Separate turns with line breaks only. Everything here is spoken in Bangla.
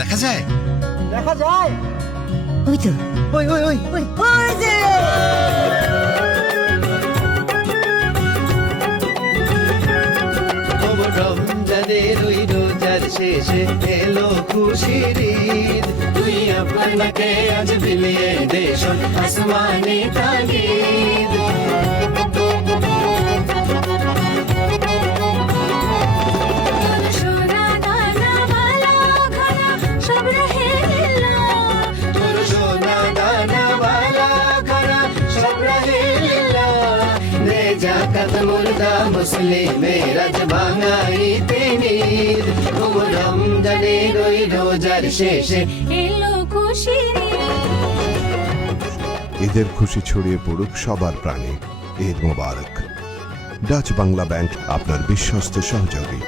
দেখা যায়?
দেখা যায়।
ওই তো।
ওই ওই ওই। ওই ওই যে।
রমজানের ওই রোজার শেষে এলো খুশির ঈদ। তুই আপনাকে আজ বিলিয়ে দেশ আসমানি তাগিদ জাকাত মুর্দা মুসলিমে রাজ ভাঙাই তিনি রমজানের ওই রোজার শেষে
এলো খুশির
ঈদের খুশি ছড়িয়ে পড়ুক সবার প্রাণে। ঈদ মোবারক। ডাচ বাংলা ব্যাংক আপনার বিশ্বস্ত সহযোগী।